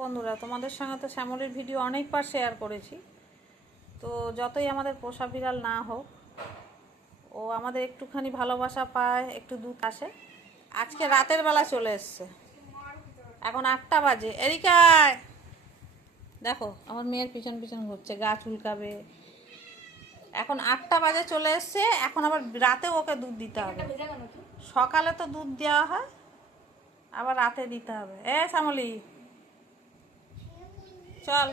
বন্ধুরা, তোমাদের সঙ্গে তো শ্যামলির ভিডিও অনেকবার শেয়ার করেছি। তো যতই আমাদের পোষা বিড়াল না হোক, ও আমাদের একটুখানি ভালোবাসা পায়, একটু দুধ আসে। আজকে রাতের বেলা চলে এসছে, এখন 8টা বাজে। এরিকায় দেখো, আমার মেয়ের পিছন পিছন ঘুরছে, গা চুলকাবে। এখন 8টা বাজে চলে এসছে, এখন আবার রাতে ওকে দুধ দিতে হবে। সকালে তো দুধ দেওয়া হয়, আবার রাতে দিতে হবে। শ্যামলি চল,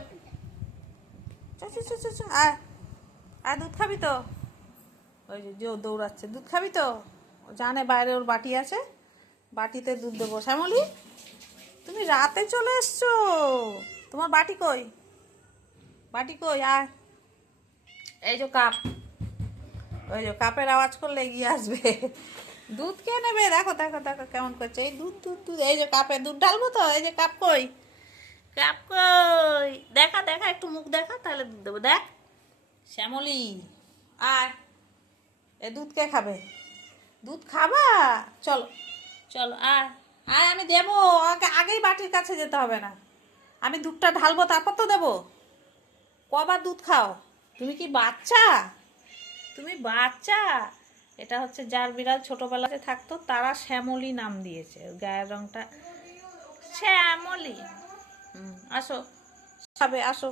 আয় আয়, দুধ খাবি তো? ওই যে দৌড়াচ্ছে, দুধ খাবি তো? জানে বাইরে ওর বাটি আছে, বাটিতে দুধ দেবো। শ্যামলি, তুমি রাতে চলে এসছো, তোমার বাটি কই? বাটি কই? আয়, এই যে কাপ, ওই যে কাপের আওয়াজ করলে এগিয়ে আসবে। দুধ কে নেবে? দেখো দেখো দেখো কেমন করছে, এই দুধ দুধ দুধ। এই যে কাপে দুধ ঢালবো তো, এই যে কাপ কই? কাপ কই? দেখা দেখা, একটু মুখ দেখা, তাহলে দুধ দেবো। দেখ শ্যামলি, আয়, এ দুধ কে খাবে? দুধ খাবা? চলো চলো, আয় আয়, আমি দেবো। আগেই বাটির কাছে যেতে হবে না, আমি দুধটা ঢালবো, তারপর তো দেবো। কবার দুধ খাও? তুমি কি বাচ্চা? তুমি বাচ্চা? এটা হচ্ছে যার বিড়াল ছোটবেলাতে থাকতো, তারা শ্যামলি নাম দিয়েছে। গায়ের রংটা শ্যামলি। আসো, খাবে, আসো।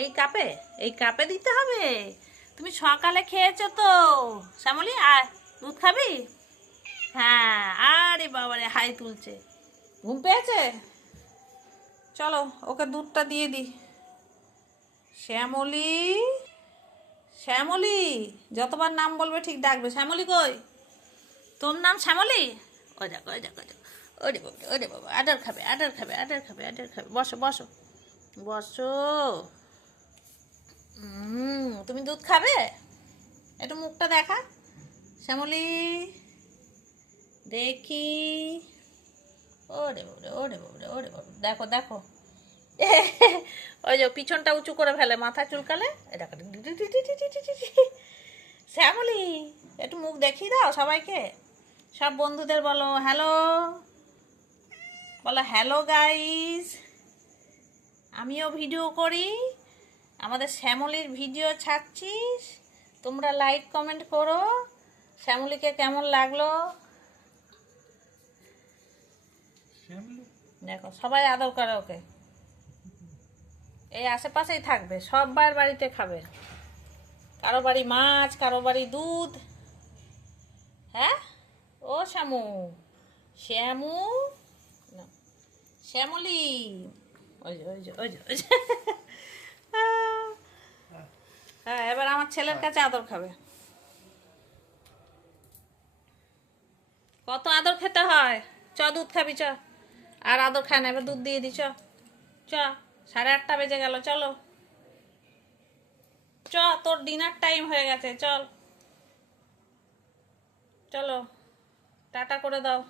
এই কাপে, এই কাপে দিতে হবে। তুমি সকালে খেয়েছো তো শ্যামলি, আর দুধ খাবি? হ্যাঁ, আরে বাবারে, হাই তুলছে, ঘুম পেয়েছে। চলো, ওকে দুধটা দিয়ে দি। শ্যামলি, শ্যামলি, যতবার নাম বলবে ঠিক ডাকবে। শ্যামলি কই? তোর নাম শ্যামলি? ওই দেখো, ওই দেখো, ওরে বাবা, ওরে বাবা, আডার খাবে, আডার খাবে, আডার খাবে, আডার খাবে। বসো বসো বসো। তুমি দুধ খাবে? একটু মুখটা দেখা শ্যামলি, দেখি। ওরে বাবরে, ওরে বাবরে, ওরে বাবরে, দেখো দেখো। ওই যে পিছনটা উঁচু করে ফেলে, মাথা চুলকালে। দেখো, শ্যামলি, একটু মুখ দেখিয়ে দাও সবাইকে। সব বন্ধুদের বলো হ্যালো, বলো হ্যালো গাইস, আমিও ভিডিও করি, আমাদের শ্যামলির ভিডিও ছাড়ছিস, তোমরা লাইক কমেন্ট করো। শ্যামলিকে কেমন লাগলো দেখো, সবাই আদর করে ওকে। এই আশেপাশেই থাকবে, সবার বাড়িতে খাবে, কারো বাড়ি মাছ, কারো বাড়ি দুধ। হ্যাঁ, ও শ্যামু, শ্যামু না, শ্যামলি, ওই যে ওই যে ওই যে ওই যে। হ্যাঁ, এবার আমার ছেলের কাছে আদর খাবে। কত আদর খেতে হয়? চ, দুধ খাবি, চ। আর আদর খায় না, এবার দুধ দিয়ে দি, চ চ। 8:30 বেজে গেল, চলো চ, তোর ডিনার টাইম হয়ে গেছে, চল চলো, টাটা করে দাও।